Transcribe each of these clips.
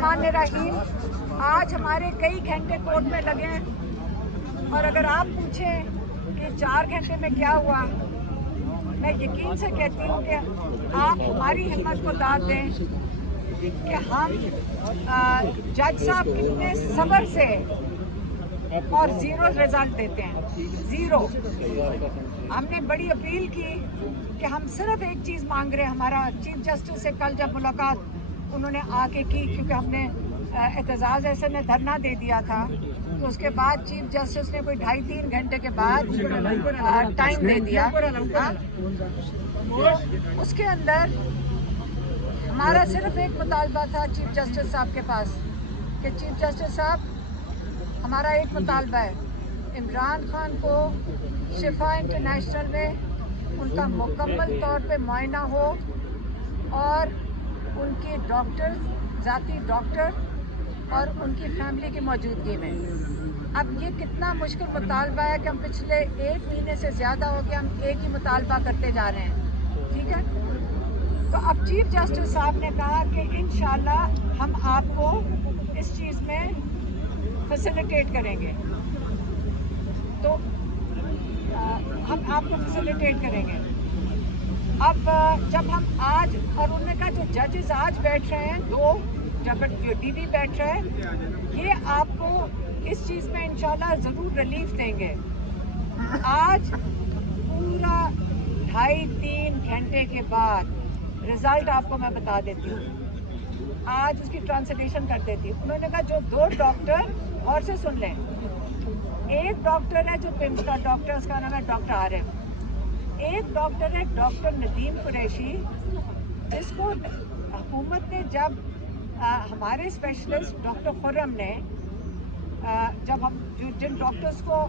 बिस्मिल्लाहिर्रहमानिर्रहीम। आज हमारे कई घंटे कोर्ट में लगे हैं और अगर आप पूछें कि 4 घंटे में क्या हुआ, मैं यकीन से कहती हूँ कि आप हमारी हिम्मत को दाद दें कि हम जज साहब कितने सब्र से और ज़ीरो रिजल्ट देते हैं, ज़ीरो। हमने बड़ी अपील की कि हम सिर्फ एक चीज़ मांग रहे हैं। हमारा चीफ जस्टिस से कल जब मुलाकात उन्होंने आके की, क्योंकि हमने एतजाज़ ऐसे ने धरना दे दिया था, तो उसके बाद चीफ जस्टिस ने कोई 2.5-3 घंटे के बाद टाइम दे दिया। तो उसके अंदर हमारा सिर्फ एक मुतालबा था चीफ जस्टिस साहब के पास कि चीफ जस्टिस साहब, हमारा एक मुतालबा है, इमरान खान को शिफा इंटरनेशनल में उनका मुकम्मल तौर पे मुआयना हो और उनके डॉक्टर, ज़ाती डॉक्टर और उनकी फैमिली की मौजूदगी में। अब ये कितना मुश्किल मुतालबा है कि हम पिछले 1 महीने से ज़्यादा हो गया हम एक ही मुतालबा करते जा रहे हैं, ठीक है। तो अब चीफ जस्टिस साहब ने कहा कि इंशाल्लाह हम आपको इस चीज़ में फैसिलिटेट करेंगे, तो हम आपको फैसिलिटेट करेंगे। अब जब हम आज, और उन्होंने कहा जो जजेस आज बैठ रहे हैं, जो डीडी बैठ रहे हैं, ये आपको इस चीज़ में इंशाल्लाह ज़रूर रिलीफ देंगे। आज पूरा 2.5-3 घंटे के बाद रिज़ल्ट आपको मैं बता देती हूँ, आज उसकी ट्रांसलेशन कर देती हूँ। उन्होंने कहा जो 2 डॉक्टर, और से सुन लें, एक डॉक्टर है जो पिम्स का डॉक्टर, उसका नाम है डॉक्टर आरिफ। एक डॉक्टर है डॉक्टर नदीम कुरैशी, जिसको हुकूमत ने जब हमारे स्पेशलिस्ट डॉक्टर खुर्रम ने जब हम जिन डॉक्टर्स को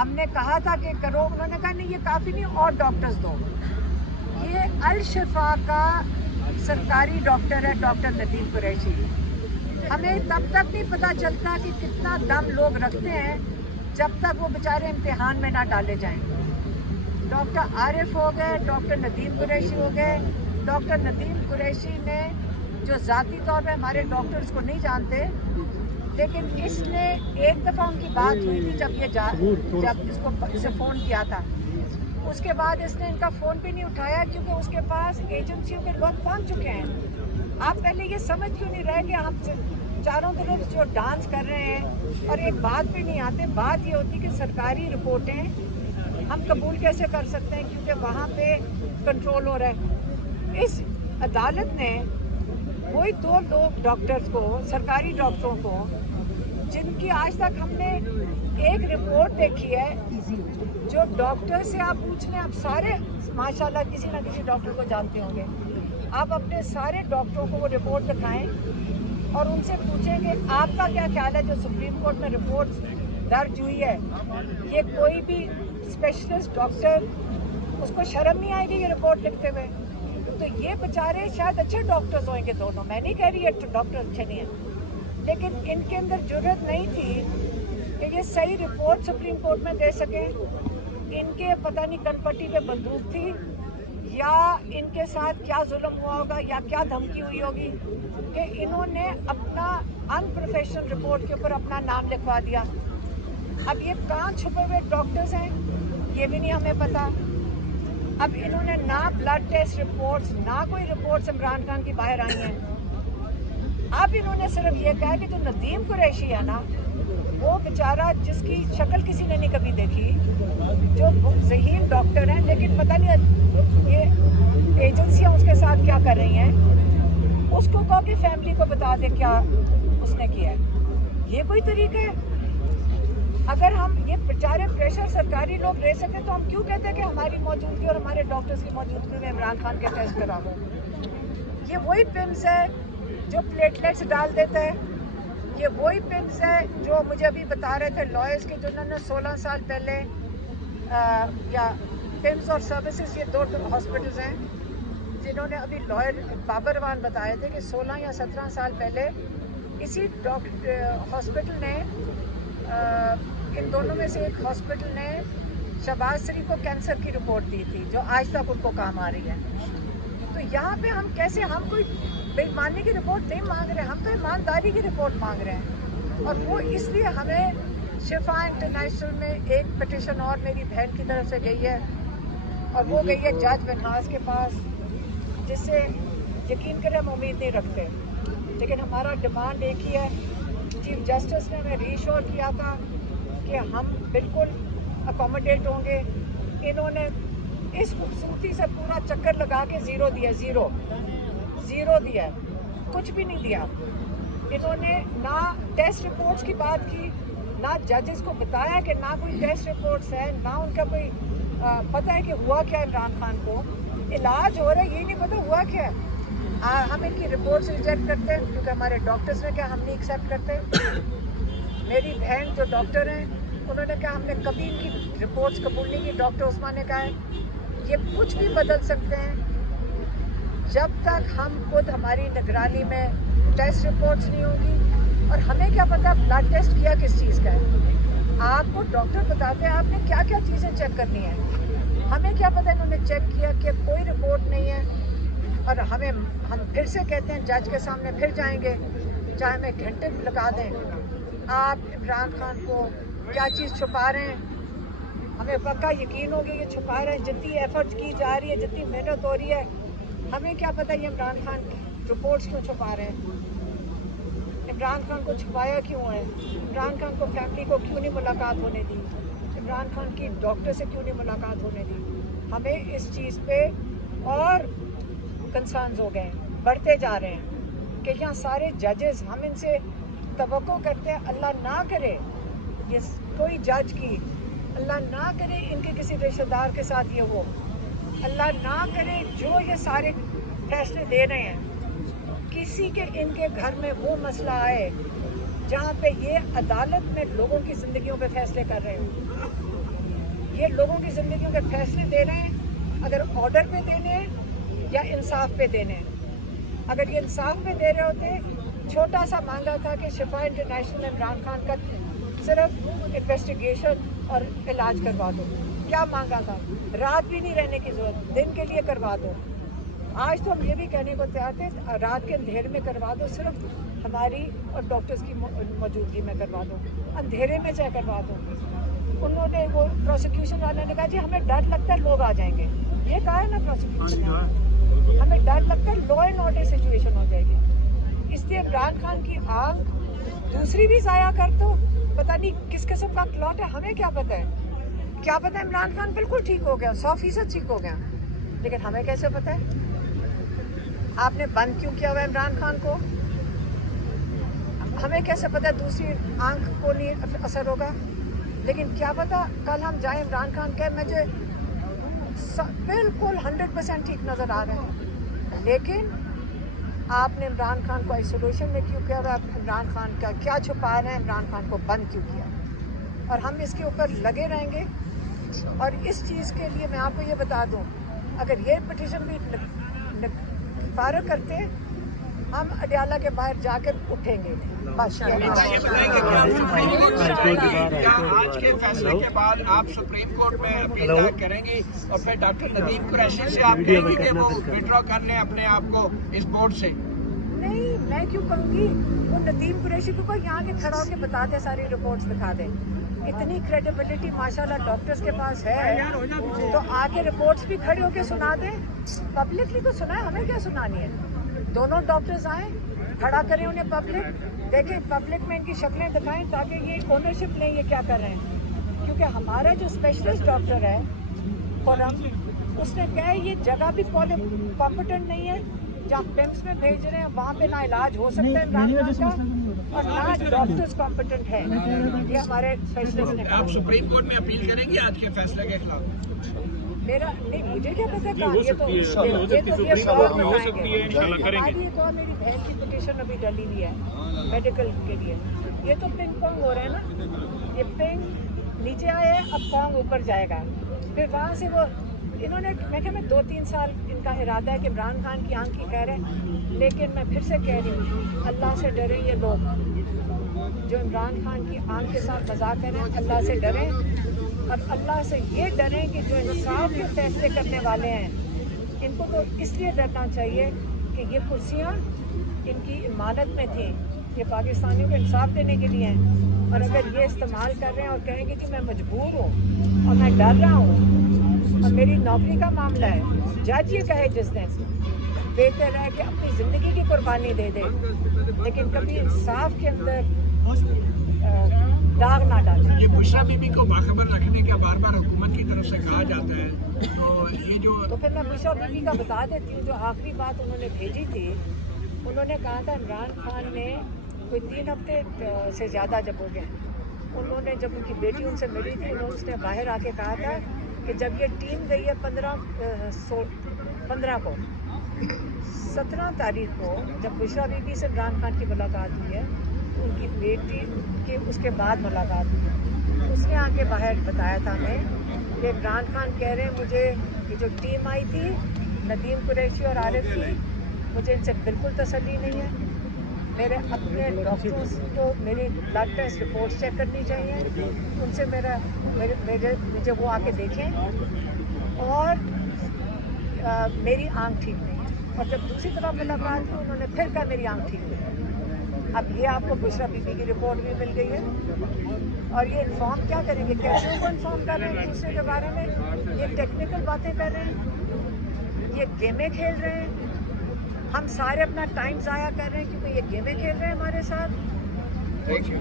हमने कहा था कि करो, उन्होंने कहा नहीं ये काफ़ी नहीं, और डॉक्टर्स दो। ये अल शिफा का सरकारी डॉक्टर है डॉक्टर नदीम कुरैशी। हमें तब तक नहीं पता चलता कि कितना दम लोग रखते हैं जब तक वो बेचारे इम्तिहान में ना डाले जाएं। डॉक्टर आरिफ हो गए, डॉक्टर नदीम कुरैशी हो गए। डॉक्टर नदीम कुरैशी ने, जो ज़ाती तौर पे हमारे डॉक्टर्स को नहीं जानते, लेकिन इसने एक दफ़ा उनकी बात हुई थी जब इसे फ़ोन किया था, उसके बाद इसने इनका फ़ोन भी नहीं उठाया, क्योंकि उसके पास एजेंसियों के लोग पहुंच चुके हैं। आप पहले ये समझ क्यों नहीं रहे कि हम चारों तरफ जो डांस कर रहे हैं और एक बात पे नहीं आते। बात ये होती कि सरकारी रिपोर्टें हम कबूल कैसे कर सकते हैं, क्योंकि वहाँ पे कंट्रोल हो रहा है। इस अदालत ने वही 2 लोग डॉक्टर्स को, सरकारी डॉक्टरों को, जिनकी आज तक हमने एक रिपोर्ट देखी है, जो डॉक्टर से आप पूछ लें, आप सारे माशाल्लाह किसी ना किसी डॉक्टर को जानते होंगे, आप अपने सारे डॉक्टरों को वो रिपोर्ट दिखाएं और उनसे पूछें कि आपका क्या ख्याल है जो सुप्रीम कोर्ट में रिपोर्ट दर्ज हुई है, ये कोई भी स्पेशलिस्ट डॉक्टर, उसको शर्म नहीं आएगी ये रिपोर्ट लिखते हुए? तो ये बेचारे शायद अच्छे डॉक्टर्स होंगे दोनों, मैं नहीं कह रही ये डॉक्टर अच्छे नहीं हैं, लेकिन इनके अंदर जुर्रत नहीं थी कि ये सही रिपोर्ट सुप्रीम कोर्ट में दे सकें। इनके पता नहीं कनपट्टी पे बंदूक थी, या इनके साथ क्या जुल्म हुआ होगा, या क्या धमकी हुई होगी कि इन्होंने अपना अनप्रोफेशनल रिपोर्ट के ऊपर अपना नाम लिखवा दिया। अब ये कहाँ छुपे हुए डॉक्टर्स हैं ये भी नहीं हमें पता। अब इन्होंने ना ब्लड टेस्ट रिपोर्ट्स, ना कोई रिपोर्ट्स इमरान खान की बाहर आई हैं। अब इन्होंने सिर्फ ये कहा कि जो नदीम कुरैशी है ना, वो बेचारा जिसकी शक्ल किसी ने नहीं कभी देखी, जो ज़हीन डॉक्टर हैं, लेकिन पता नहीं ये एजेंसियां उसके साथ क्या कर रही हैं, उसको कहो कि फैमिली को बता दे क्या उसने किया है। ये कोई तरीका है? अगर हम ये बेचारे प्रेशर सरकारी लोग ले सकें, तो हम क्यों कहते हैं कि हमारी मौजूदगी और हमारे डॉक्टर्स की मौजूदगी में इमरान खान के टेस्ट कराओ? ये वही पिम्स है जो प्लेटलेट्स डाल देता है, ये वही पिम्स है जो मुझे अभी बता रहे थे लॉयर्स के, जिन्होंने 16 साल पहले या पिम्स और सर्विसेज, ये 2 हॉस्पिटल्स हैं जिन्होंने अभी लॉयर बाबरवान बताए थे कि 16 या 17 साल पहले इसी हॉस्पिटल ने, इन दोनों में से एक हॉस्पिटल ने शहबाज शरीफ को कैंसर की रिपोर्ट दी थी, जो आज तक उनको काम आ रही है। तो यहाँ पे हम कैसे, हम कोई बेईमानी की रिपोर्ट नहीं मांग रहे, हम तो ईमानदारी की रिपोर्ट मांग रहे हैं। और वो इसलिए हमें शिफा इंटरनेशनल में एक पिटिशन और मेरी बहन की तरफ से गई है, और वो गई है जज मिन्हास के पास, जिससे यकीन करें हम उम्मीद नहीं रखते, लेकिन हमारा डिमांड एक ही है। चीफ जस्टिस ने हमें रीश्योर किया था कि हम बिल्कुल अकोमोडेट होंगे। इन्होंने इस खूबसूरती से पूरा चक्कर लगा के ज़ीरो दिया, कुछ भी नहीं दिया। इन्होंने ना टेस्ट रिपोर्ट्स की बात की, ना जजेस को बताया कि ना कोई टेस्ट रिपोर्ट्स है, ना उनका कोई पता है कि हुआ क्या। इमरान खान को इलाज हो रहा है, ये नहीं पता हुआ क्या है। हम इनकी रिपोर्ट्स रिजेक्ट करते हैं क्योंकि हमारे डॉक्टर्स ने कहा हम नहीं एक्सेप्ट करते। मेरी बहन जो डॉक्टर हैं उन्होंने कहा हमने कभी इनकी रिपोर्ट्स कबूल नहीं की। डॉक्टर उस्मान ने कहा है ये कुछ भी बदल सकते हैं जब तक हम खुद हमारी निगरानी में टेस्ट रिपोर्ट्स नहीं होगी। और हमें क्या पता ब्लड टेस्ट किया किस चीज़ का है, आपको डॉक्टर बताते हैं आपने क्या क्या चीज़ें चेक करनी है। हमें क्या पता इन्होंने चेक किया कि कोई रिपोर्ट नहीं है। और हम फिर से कहते हैं जज के सामने फिर जाएंगे, चाहे हमें घंटे लगा दें। आप इमरान खान को क्या चीज़ छुपा रहे हैं, हमें पक्का यकीन हो गया ये छुपा रहे हैं। जितनी एफर्ट की जा रही है, जितनी मेहनत हो रही है, हमें क्या पता ये इमरान खान रिपोर्ट्स क्यों छुपा रहे हैं, इमरान खान को छुपाया क्यों है, इमरान खान को फैमिली को क्यों नहीं मुलाकात होने दी, इमरान खान की डॉक्टर से क्यों नहीं मुलाकात होने दी। हमें इस चीज़ पे और कंसर्न्स हो गए, बढ़ते जा रहे हैं कि यहाँ सारे जजेस हम इनसे तवक्को करते हैं। अल्लाह ना करे ये कोई जज की, अल्लाह ना करे इनके किसी रिश्तेदार के साथ ये हो, अल्लाह ना करे जो ये सारे फैसले दे रहे हैं किसी के इनके घर में वो मसला आए जहाँ पे ये अदालत में लोगों की ज़िंदगियों पे फैसले कर रहे हो। ये लोगों की ज़िंदगियों के फैसले दे रहे हैं, अगर ऑर्डर पे देने हैं या इंसाफ पे देने हैं। अगर ये इंसाफ पे दे रहे होते, छोटा सा मांगा था कि शिफा इंटरनेशनल इमरान खान का सिर्फ इन्वेस्टिगेशन और इलाज करवा दो। क्या मांगा था, रात भी नहीं रहने की ज़रूरत, दिन के लिए करवा दो। आज तो हम ये भी कहने को तैयार थे रात के अंधेरे में करवा दो, सिर्फ हमारी और डॉक्टर्स की मौजूदगी में करवा दो, अंधेरे में चाहे करवा दो। उन्होंने वो प्रोसिक्यूशन वाले ने कहा जी हमें डर लगता है लोग आ जाएंगे। ये कहा है ना प्रोसिक्यूशन ने, हमें डर लगता है लॉ एंड ऑर्डर सिचुएशन हो जाएगी। इसलिए इमरान खान की आंख दूसरी भी ज़ाया कर दो, पता नहीं किस किस्म का प्लॉट है, हमें क्या पता है। क्या पता है इमरान खान बिल्कुल ठीक हो गया, 100% ठीक हो गया, लेकिन हमें कैसे पता है। आपने बंद क्यों किया हुआ इमरान खान को, हमें कैसे पता है दूसरी आंख को नहीं असर होगा। लेकिन क्या पता कल हम जाएं इमरान खान कहे मुझे बिल्कुल 100% ठीक नज़र आ रहे हैं, लेकिन आपने इमरान खान को आइसोलेशन में क्यों किया हुआ, इमरान खान का क्या छुपा रहे हैं, इमरान खान को बंद क्यों किया। और हम इसके ऊपर लगे रहेंगे। और इस चीज़ के लिए मैं आपको ये बता दूं, अगर ये पिटीशन भी फारग करते हम अडियाला के बाहर जाकर उठेंगे। बस आज के फैसले के बाद आप सुप्रीम कोर्ट में अपील करेंगे और फिर डॉक्टर नदीम कुरैशी से आप कहेंगे कि वो विड्रॉ कर लें अपने आप को इस बोर्ड से? नहीं, मैं क्यों कहूँगी, वो नदीम कुरैशी को यहाँ के खड़ा होकर बता दे, सारी रिपोर्ट्स दिखा दे। इतनी क्रेडिबिलिटी माशाल्लाह डॉक्टर्स के पास है, तो आके रिपोर्ट्स भी खड़े होकर सुना दे। पब्लिकली तो सुनाए, हमें क्या सुनानी है। दोनों डॉक्टर्स आए, खड़ा करें उन्हें पब्लिक देखें, पब्लिक में इनकी शक्लें दिखाएं ताकि ये ओनरशिप लें ये क्या कर रहे हैं। क्योंकि हमारा जो स्पेशलिस्ट डॉक्टर है खुरम, उसने कहा है ये जगह भी कॉम्पिटेंट नहीं है, जहाँ पिम्स में भेज रहे हैं वहाँ पे ना इलाज हो सकता है इमरान खान का और ना डॉक्टर्स कॉम्पिटेंट है। ये हमारे स्पेशलिस्ट ने आप सुप्रीम कोर्ट में अपील करेंगे आज के फैसले के खिलाफ? मेरा नहीं, मुझे क्या पता कहाँ, ये तो ये श्योर बताएंगे। तो मेरी बहन की पिटीशन अभी डली हुई है मेडिकल के लिए। ये तो पिंग पोंग हो रहे हैं ना, ये पिंग नीचे आया है, अब पोंग ऊपर जाएगा, फिर वहाँ से वो इन्होंने मैं 2-3 साल इनका इरादा है कि इमरान खान की आंख की कह रहे हैं। लेकिन मैं फिर से कह रही हूँ, अल्लाह से डरे ये लोग जो इमरान खान की आंख के साथ मजाक करें, अल्लाह से डरें। और अल्लाह से ये डरें कि जो इंसाफ के फैसले करने वाले हैं, इनको तो इसलिए डरना चाहिए कि کہ یہ کرسیاں ان کی امانت میں تھیں، یہ پاکستانیوں کو انصاف دینے کے لیے ہیں، اور اگر یہ استعمال کر رہے ہیں اور کہیں گے کہ میں مجبور ہوں اور میں ڈر رہا ہوں اور میری نوکری کا معاملہ ہے، جج یہ کہے جس دن بہتر ہے کہ اپنی زندگی کی قربانی دے دے، لیکن کبھی انصاف کے اندر داغ نہ ڈالیں۔ یہ بشرا بی بی کو باخبر رکھنے کا بار بار حکومت کی طرف سے کہا جاتا ہے، تو یہ جو تو پھر میں بشرا بی بی کا بتا دیتی ہوں، جو آخری بات انہوں نے بھیجی تھی، انہوں نے کہا تھا عمران خان نے کوئی 3 ہفتے سے زیادہ جب ہو گئے، انہوں نے جب ان کی بیٹی ان سے ملی تھی، اس نے باہر آ کے کہا تھا کہ جب یہ ٹیم گئی ہے 15 کو، 17 تاریخ کو جب بشرا بی بی سے عمران خان کی ملاقات ہوئی ہے، ان کی بیٹی کی اس کے بعد ملاقات ہوئی ہے، اس نے آ کے باہر بتایا تھا ہمیں کہ عمران خان کہہ رہے ہیں مجھے یہ جو ٹیم آئی تھی ندیم قریشی اور عارف کی، مجھے ان سے بالکل تسلی نہیں ہے، میرے اپنے ڈاکٹروں کو میری بلڈ ٹیسٹ رپورٹ چیک کرنی چاہیے، ان سے مجھے وہ آ کے دیکھیں، اور میری آنکھ ٹھیک نہیں ہے، اور جب دوسری طرف ملاقات کی انہوں نے پھر کہا میری آنکھ ٹھیک نہیں ہے۔ اب یہ آپ کو بشرا بی بی کی رپورٹ بھی مل گئی ہے، اور یہ انفارم کیا کریں گے، کیسے ان کو انفارم کر رہے ہیں ایک دوسرے کے بارے میں، یہ ٹیکنیکل باتیں کر رہے ہیں، یہ گیمیں کھیل رہے ہیں، ہم سارے اپنا ٹائم ضائع کر رہے ہیں کیونکہ یہ گیمیں کھیل رہے ہیں ہمارے ساتھ۔ Thank you.